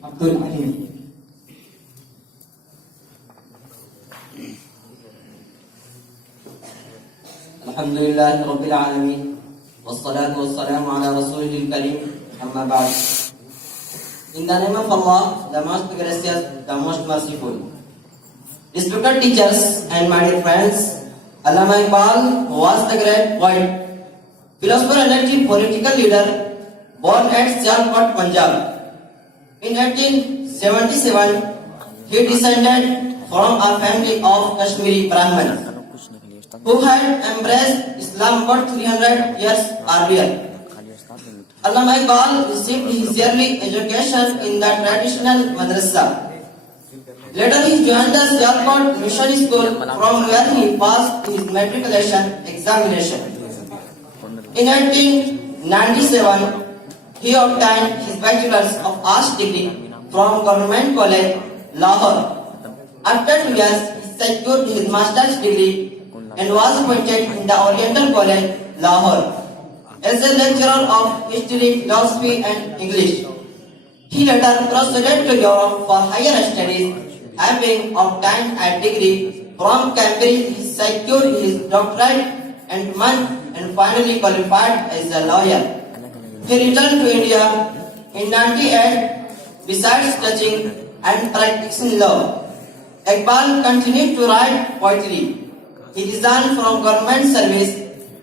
Abdul Halim. Alhamdulillah Rabbil Alameen. Wassalatu wassalamu ala Rasulil Kareem. Amma ba'd. In the name of Allah, the most gracious, the most merciful. Respected teachers and my dear friends, Allama Iqbal was the great poet, philosopher and active political leader born at Sialkot, Punjab. In 1877, he descended from a family of Kashmiri Brahmins who had embraced Islam about 300 years earlier. Allama Iqbal received his early education in the traditional madrasa. Later he joined the Sialkot Mission School from where he passed his matriculation examination. In 1897, he obtained his Bachelor's of Arts degree from Government College, Lahore. After 2 years, he secured his Master's degree and was appointed in the Oriental College, Lahore, as a lecturer of history, philosophy and English. He later proceeded to Europe for higher studies. Having obtained a degree from Cambridge, he secured his doctorate and finally qualified as a lawyer. He returned to India in 1998. Besides teaching and practicing law, Iqbal continued to write poetry. He resigned from government service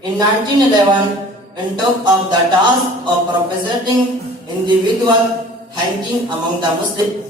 in 1911 and took up the task of representing individuals hanging among the Muslims.